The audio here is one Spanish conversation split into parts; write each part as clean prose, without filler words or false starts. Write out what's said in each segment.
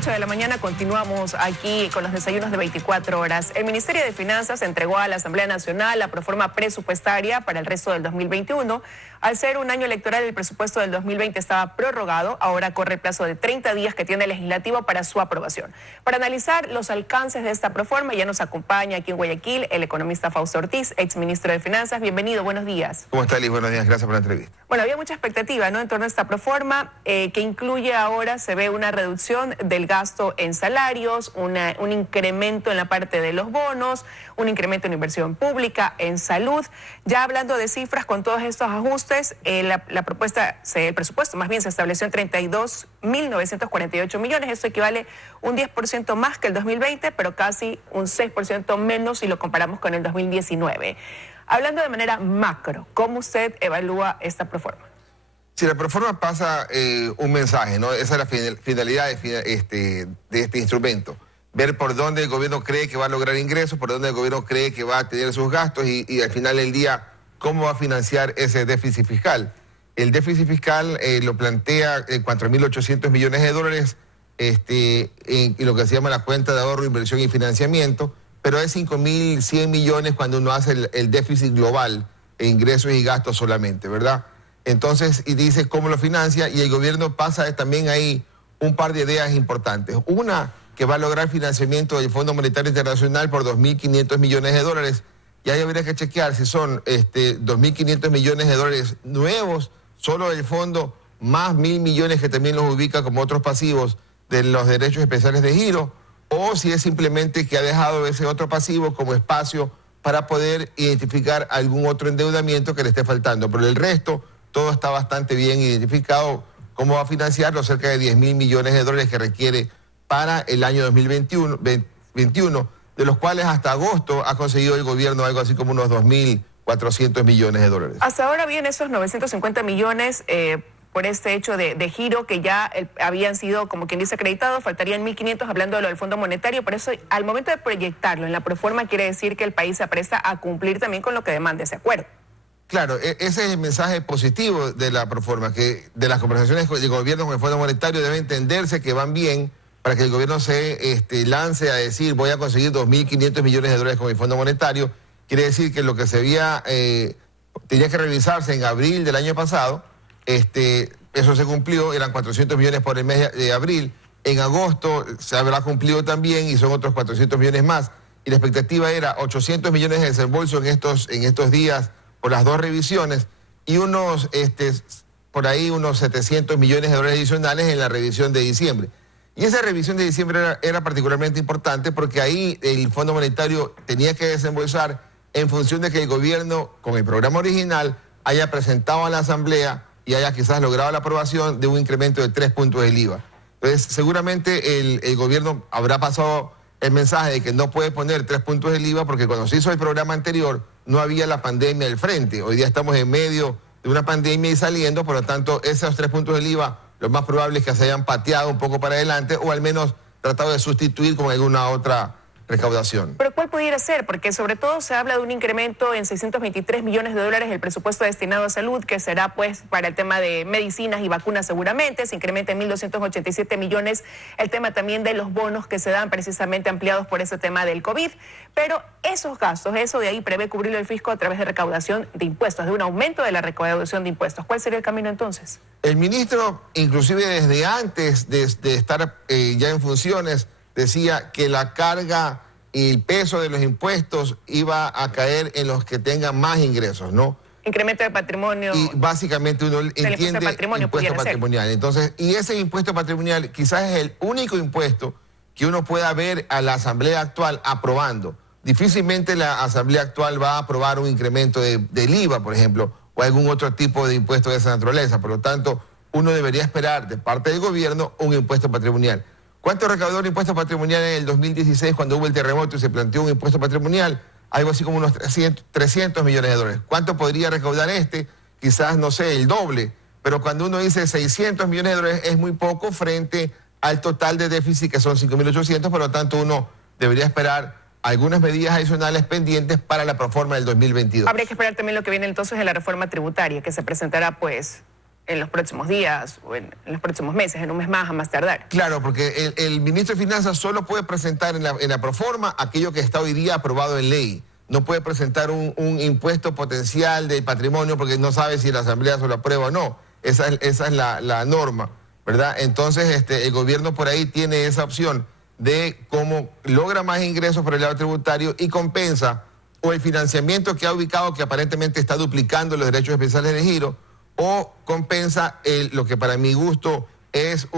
8 de la mañana continuamos aquí con los desayunos de 24 horas. El Ministerio de Finanzas entregó a la Asamblea Nacional la proforma presupuestaria para el resto del 2021. Al ser un año electoral, el presupuesto del 2020 estaba prorrogado. Ahora corre el plazo de 30 días que tiene el legislativo para su aprobación. Para analizar los alcances de esta proforma, ya nos acompaña aquí en Guayaquil el economista Fausto Ortiz, exministro de Finanzas. Bienvenido, buenos días. ¿Cómo está, Liz? Buenos días, gracias por la entrevista. Bueno, había mucha expectativa, ¿no?, en torno a esta proforma que incluye ahora, se ve una reducción del gasto en salarios, un incremento en la parte de los bonos, un incremento en inversión pública, en salud. Ya hablando de cifras, con todos estos ajustes, el presupuesto más bien se estableció en 32.948 millones. Esto equivale un 10% más que el 2020, pero casi un 6% menos si lo comparamos con el 2019. Hablando de manera macro, ¿cómo usted evalúa esta proforma? Si la proforma pasa un mensaje, ¿no? Esa es la finalidad de este instrumento. Ver por dónde el gobierno cree que va a lograr ingresos, por dónde el gobierno cree que va a tener sus gastos y al final del día, cómo va a financiar ese déficit fiscal. El déficit fiscal lo plantea en 4.800 millones de dólares en lo que se llama la cuenta de ahorro, inversión y financiamiento, pero es 5.100 millones cuando uno hace el déficit global en ingresos y gastos solamente, ¿verdad? Entonces, y dice cómo lo financia, y el gobierno pasa también ahí un par de ideas importantes. Una, que va a lograr financiamiento del Fondo Monetario Internacional por 2.500 millones de dólares, y ahí habría que chequear si son 2.500 millones de dólares nuevos, solo el fondo, más 1.000 millones que también los ubica como otros pasivos de los derechos especiales de giro, o si es simplemente que ha dejado ese otro pasivo como espacio para poder identificar algún otro endeudamiento que le esté faltando. Pero el resto, todo está bastante bien identificado, cómo va a financiar los cerca de 10.000 millones de dólares que requiere para el año 2021, de los cuales hasta agosto ha conseguido el gobierno algo así como unos 2.400 millones de dólares. Hasta ahora bien esos 950 millones por este hecho de giro que ya habían sido, como quien dice, acreditados. Faltarían 1.500 hablando de lo del Fondo Monetario. Por eso, al momento de proyectarlo en la proforma, quiere decir que el país se apresta a cumplir también con lo que demanda ese acuerdo. Claro, ese es el mensaje positivo de la proforma, que de las conversaciones del gobierno con el Fondo Monetario debe entenderse que van bien para que el gobierno se lance a decir voy a conseguir 2.500 millones de dólares con el Fondo Monetario. Quiere decir que lo que se había, tenía que revisarse en abril del año pasado, eso se cumplió, eran 400 millones por el mes de abril. En agosto se habrá cumplido también y son otros 400 millones más. Y la expectativa era 800 millones de desembolso en estos días por las dos revisiones y por ahí unos 700 millones de dólares adicionales en la revisión de diciembre. Y esa revisión de diciembre era particularmente importante porque ahí el Fondo Monetario tenía que desembolsar en función de que el gobierno, con el programa original, haya presentado a la Asamblea y haya quizás logrado la aprobación de un incremento de 3 puntos del IVA. Entonces, seguramente el gobierno habrá pasado el mensaje de que no puede poner 3 puntos del IVA porque cuando se hizo el programa anterior no había la pandemia al frente. Hoy día estamos en medio de una pandemia y saliendo, por lo tanto, esos 3 puntos del IVA, lo más probable es que se hayan pateado un poco para adelante o al menos tratado de sustituir con alguna otra recaudación. ¿Pero cuál pudiera ser? Porque sobre todo se habla de un incremento en 623 millones de dólares el presupuesto destinado a salud, que será pues para el tema de medicinas y vacunas seguramente. Se incrementa en 1.287 millones el tema también de los bonos que se dan precisamente ampliados por ese tema del COVID. Pero esos gastos, eso de ahí prevé cubrirlo el fisco a través de recaudación de impuestos, de un aumento de la recaudación de impuestos. ¿Cuál sería el camino entonces? El ministro, inclusive desde antes de estar ya en funciones, decía que la carga y el peso de los impuestos iba a caer en los que tengan más ingresos, ¿no? Incremento de patrimonio. Y básicamente uno entiende impuesto patrimonial. Entonces, y ese impuesto patrimonial quizás es el único impuesto que uno pueda ver a la Asamblea actual aprobando. Difícilmente la Asamblea actual va a aprobar un incremento del IVA, por ejemplo, o algún otro tipo de impuesto de esa naturaleza. Por lo tanto, uno debería esperar de parte del gobierno un impuesto patrimonial. ¿Cuánto recaudó el impuesto patrimonial en el 2016 cuando hubo el terremoto y se planteó un impuesto patrimonial? Algo así como unos 300 millones de dólares. ¿Cuánto podría recaudar Quizás, no sé, el doble. Pero cuando uno dice 600 millones de dólares es muy poco frente al total de déficit que son 5.800, por lo tanto uno debería esperar algunas medidas adicionales pendientes para la proforma del 2022. Habría que esperar también lo que viene entonces de la reforma tributaria que se presentará pues en los próximos días o en los próximos meses, en un mes más a más tardar. Claro, porque el ministro de Finanzas solo puede presentar en la proforma aquello que está hoy día aprobado en ley. No puede presentar un impuesto potencial del patrimonio porque no sabe si la Asamblea se lo aprueba o no. Esa es la norma, ¿verdad? Entonces el gobierno por ahí tiene esa opción de cómo logra más ingresos por el lado tributario y compensa o el financiamiento que ha ubicado, que aparentemente está duplicando los derechos especiales de giro, o compensa lo que para mi gusto es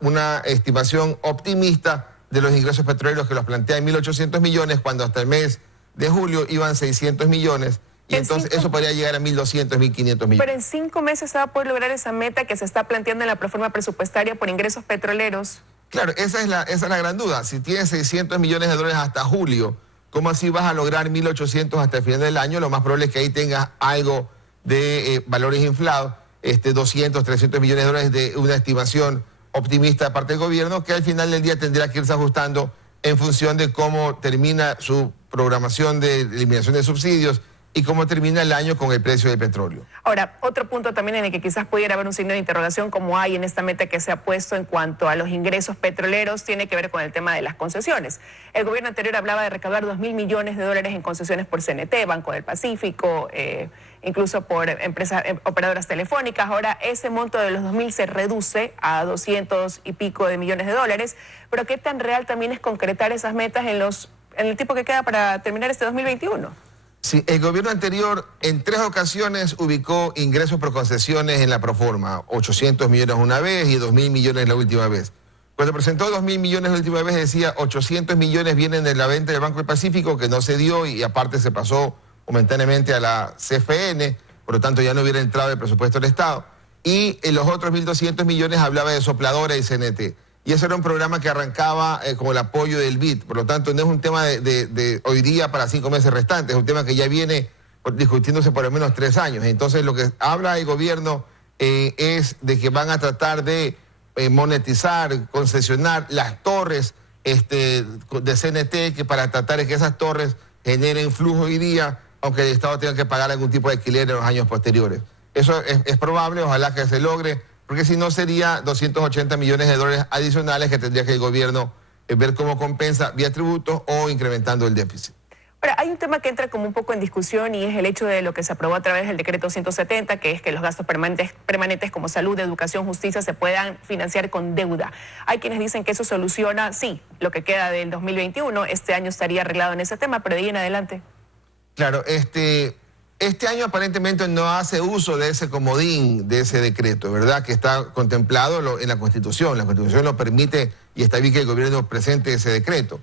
una estimación optimista de los ingresos petroleros que los plantea en 1.800 millones, cuando hasta el mes de julio iban 600 millones, y entonces eso podría llegar a 1.200, 1.500 millones. Pero en 5 meses se va a poder lograr esa meta que se está planteando en la proforma presupuestaria por ingresos petroleros. Claro, esa es la gran duda. Si tienes 600 millones de dólares hasta julio, ¿cómo así vas a lograr 1.800 hasta el final del año? Lo más probable es que ahí tengas algo de valores inflados, 200, 300 millones de dólares de una estimación optimista de parte del gobierno, que al final del día tendrá que irse ajustando en función de cómo termina su programación de eliminación de subsidios y cómo termina el año con el precio del petróleo. Ahora, otro punto también en el que quizás pudiera haber un signo de interrogación, como hay en esta meta que se ha puesto en cuanto a los ingresos petroleros, tiene que ver con el tema de las concesiones. El gobierno anterior hablaba de recaudar 2.000 millones de dólares en concesiones por CNT, Banco del Pacífico, incluso por empresas operadoras telefónicas. Ahora ese monto de los 2.000 se reduce a 200 y pico de millones de dólares. Pero ¿qué tan real también es concretar esas metas en el tiempo que queda para terminar este 2021? Sí, el gobierno anterior en 3 ocasiones ubicó ingresos por concesiones en la proforma, 800 millones una vez y 2.000 millones la última vez. Cuando presentó 2.000 millones la última vez decía 800 millones vienen de la venta del Banco del Pacífico, que no se dio y aparte se pasó momentáneamente a la CFN, por lo tanto ya no hubiera entrado el presupuesto del Estado. Y en los otros 1.200 millones hablaba de sopladora y CNT. Y eso era un programa que arrancaba con el apoyo del BID. Por lo tanto, no es un tema de hoy día para 5 meses restantes, es un tema que ya viene discutiéndose por lo menos 3 años. Entonces, lo que habla el gobierno es de que van a tratar de monetizar, concesionar las torres de CNT, que para tratar de que esas torres generen flujo hoy día, aunque el Estado tenga que pagar algún tipo de alquiler en los años posteriores. Eso es probable, ojalá que se logre, porque si no sería 280 millones de dólares adicionales que tendría que el gobierno ver cómo compensa vía tributos o incrementando el déficit. Ahora, hay un tema que entra como un poco en discusión y es el hecho de lo que se aprobó a través del decreto 170, que es que los gastos permanentes como salud, educación, justicia se puedan financiar con deuda. Hay quienes dicen que eso soluciona, sí, lo que queda del 2021, este año estaría arreglado en ese tema, pero de ahí en adelante. Claro, este año aparentemente no hace uso de ese comodín, de ese decreto, ¿verdad? Que está contemplado en la Constitución. La Constitución lo permite y está bien que el gobierno presente ese decreto.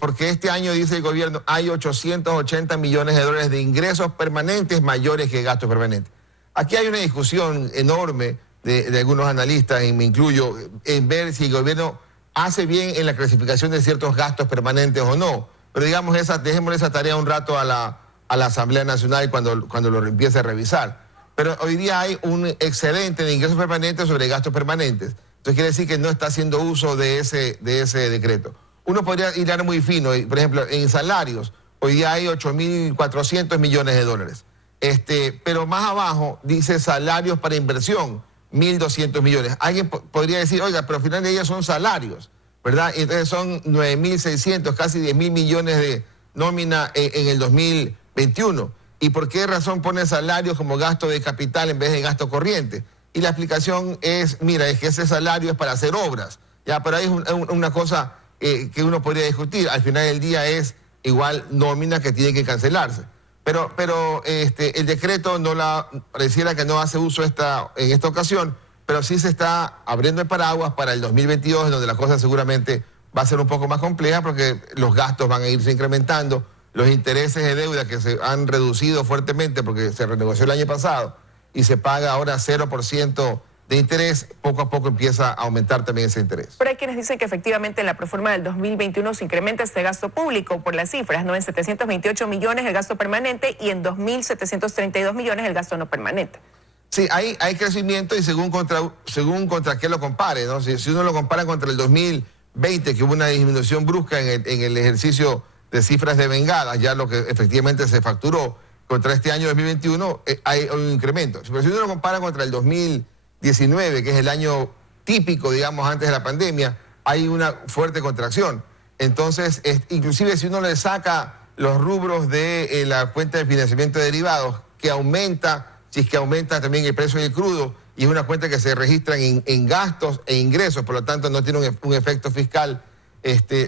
Porque este año, dice el gobierno, hay 880 millones de dólares de ingresos permanentes mayores que gastos permanentes. Aquí hay una discusión enorme de algunos analistas, y me incluyo, en ver si el gobierno hace bien en la clasificación de ciertos gastos permanentes o no. Pero digamos, dejémosle esa tarea un rato a la Asamblea Nacional cuando lo empiece a revisar. Pero hoy día hay un excedente de ingresos permanentes sobre gastos permanentes. Entonces quiere decir que no está haciendo uso de ese decreto. Uno podría hilar muy fino, por ejemplo, en salarios, hoy día hay 8.400 millones de dólares. Pero más abajo dice salarios para inversión, 1.200 millones. Alguien podría decir, oiga, pero al final de ellos son salarios, ¿verdad? Y entonces son 9.600, casi 10.000 millones de nómina en el 2021. ¿Y por qué razón pone salarios como gasto de capital en vez de gasto corriente? Y la explicación es, mira, es que ese salario es para hacer obras, ¿ya? Pero ahí es una cosa que uno podría discutir. Al final del día es igual nómina que tiene que cancelarse. Pero el decreto pareciera que no hace uso en esta ocasión, pero sí se está abriendo el paraguas para el 2022, en donde la cosa seguramente va a ser un poco más compleja porque los gastos van a irse incrementando, los intereses de deuda que se han reducido fuertemente porque se renegoció el año pasado y se paga ahora 0% de interés, poco a poco empieza a aumentar también ese interés. Pero hay quienes dicen que efectivamente en la proforma del 2021 se incrementa este gasto público por las cifras, ¿no? En 728 millones el gasto permanente y en 2.732 millones el gasto no permanente. Sí, hay crecimiento y según contra qué lo compare, ¿no? Si uno lo compara contra el 2020, que hubo una disminución brusca en el ejercicio de cifras de vengadas, ya lo que efectivamente se facturó, contra este año 2021 hay un incremento. Pero si uno lo compara contra el 2019, que es el año típico, digamos, antes de la pandemia, hay una fuerte contracción. Entonces, inclusive si uno le saca los rubros de la cuenta de financiamiento de derivados, que aumenta, si es que aumenta también el precio del crudo, y es una cuenta que se registra en gastos e ingresos, por lo tanto no tiene un efecto fiscal,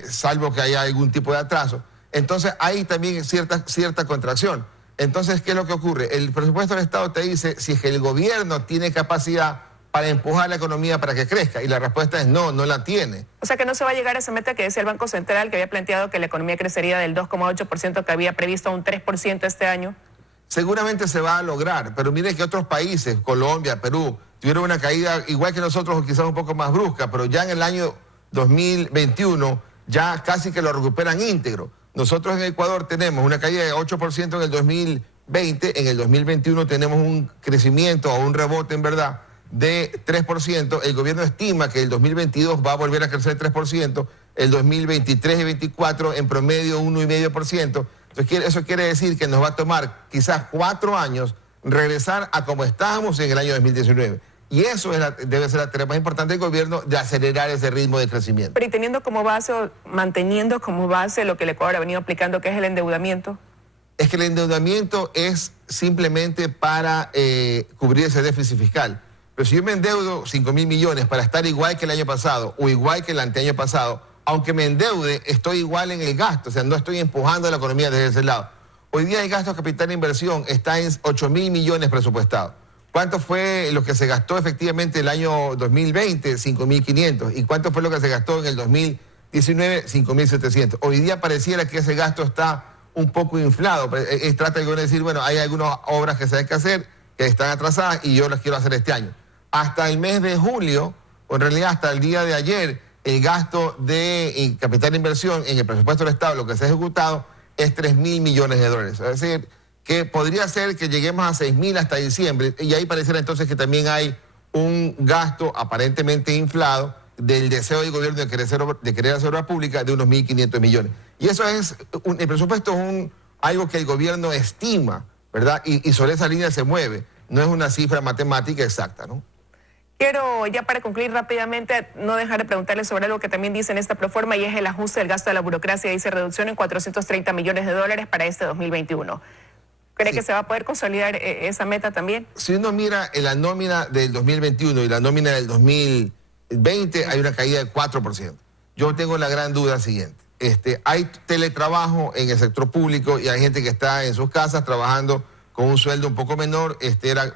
salvo que haya algún tipo de atraso. Entonces hay también cierta contracción. Entonces, ¿qué es lo que ocurre? El presupuesto del Estado te dice si es que el gobierno tiene capacidad para empujar la economía para que crezca, y la respuesta es no, no la tiene. O sea que no se va a llegar a esa meta que decía el Banco Central, que había planteado que la economía crecería del 2,8% que había previsto a un 3% este año. Seguramente se va a lograr, pero mire que otros países, Colombia, Perú, tuvieron una caída igual que nosotros o quizás un poco más brusca, pero ya en el año 2021 ya casi que lo recuperan íntegro. Nosotros en Ecuador tenemos una caída de 8% en el 2020, en el 2021 tenemos un crecimiento o un rebote en verdad de 3%. El gobierno estima que el 2022 va a volver a crecer 3%, el 2023 y 2024 en promedio 1,5%. Entonces, eso quiere decir que nos va a tomar quizás 4 años regresar a como estábamos en el año 2019. Y eso debe ser la tarea más importante del gobierno, de acelerar ese ritmo de crecimiento. Pero y teniendo como base, o manteniendo como base lo que el Ecuador ha venido aplicando, que es el endeudamiento. Es que el endeudamiento es simplemente para cubrir ese déficit fiscal. Pero si yo me endeudo 5.000 millones para estar igual que el año pasado o igual que el anteaño pasado, aunque me endeude, estoy igual en el gasto, o sea, no estoy empujando la economía desde ese lado. Hoy día el gasto capital de inversión está en 8.000 millones presupuestados. ¿Cuánto fue lo que se gastó efectivamente el año 2020? 5.500. ¿Y cuánto fue lo que se gastó en el 2019? 5.700. Hoy día pareciera que ese gasto está un poco inflado. Trata de decir, bueno, hay algunas obras que se hay que hacer, que están atrasadas y yo las quiero hacer este año. Hasta el mes de julio, o en realidad hasta el día de ayer, el gasto de capital de inversión en el presupuesto del Estado, lo que se ha ejecutado, es 3.000 millones de dólares. Es decir, que podría ser que lleguemos a 6.000 hasta diciembre, y ahí pareciera entonces que también hay un gasto aparentemente inflado del deseo del gobierno de querer hacer obra pública de unos 1.500 millones. Y eso es, el presupuesto es algo que el gobierno estima, ¿verdad? Y sobre esa línea se mueve, no es una cifra matemática exacta, ¿no? Quiero, ya para concluir rápidamente, no dejar de preguntarle sobre algo que también dice en esta proforma, y es el ajuste del gasto de la burocracia. Dice reducción en 430 millones de dólares para este 2021. ¿Cree que se va a poder consolidar esa meta también? Si uno mira en la nómina del 2021 y la nómina del 2020, hay una caída del 4%. Yo tengo la gran duda siguiente. Hay teletrabajo en el sector público y hay gente que está en sus casas trabajando con un sueldo un poco menor.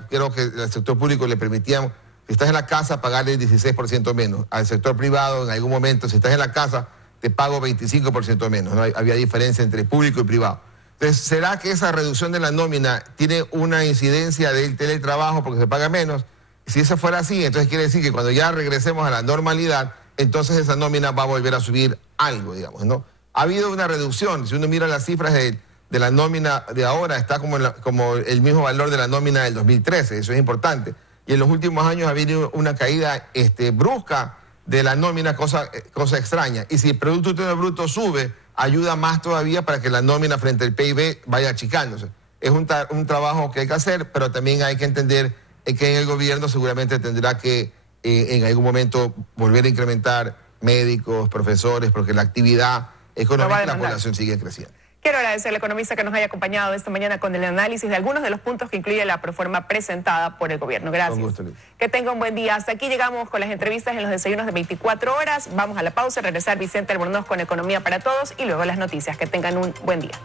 Creo que el sector público le permitían, si estás en la casa, pagarle 16% menos. Al sector privado, en algún momento, si estás en la casa, te pago 25% menos. ¿No? Había diferencia entre público y privado. Entonces, ¿será que esa reducción de la nómina tiene una incidencia del teletrabajo porque se paga menos? Si eso fuera así, entonces quiere decir que cuando ya regresemos a la normalidad, entonces esa nómina va a volver a subir algo, digamos, ¿no? Ha habido una reducción. Si uno mira las cifras de la nómina de ahora, está como el mismo valor de la nómina del 2013. Eso es importante. Y en los últimos años ha habido una caída brusca de la nómina, cosa extraña. Y si el Producto Interno Bruto sube, ayuda más todavía para que la nómina frente al PIB vaya achicándose. Es un trabajo que hay que hacer, pero también hay que entender que en el gobierno seguramente tendrá que en algún momento volver a incrementar médicos, profesores, porque la actividad económica de la población sigue creciendo. Quiero agradecer al economista que nos haya acompañado esta mañana con el análisis de algunos de los puntos que incluye la proforma presentada por el gobierno. Gracias. Con gusto, Liz. Que tenga un buen día. Hasta aquí llegamos con las entrevistas en los desayunos de 24 horas. Vamos a la pausa, regresar Vicente Albornoz con Economía para Todos y luego las noticias. Que tengan un buen día.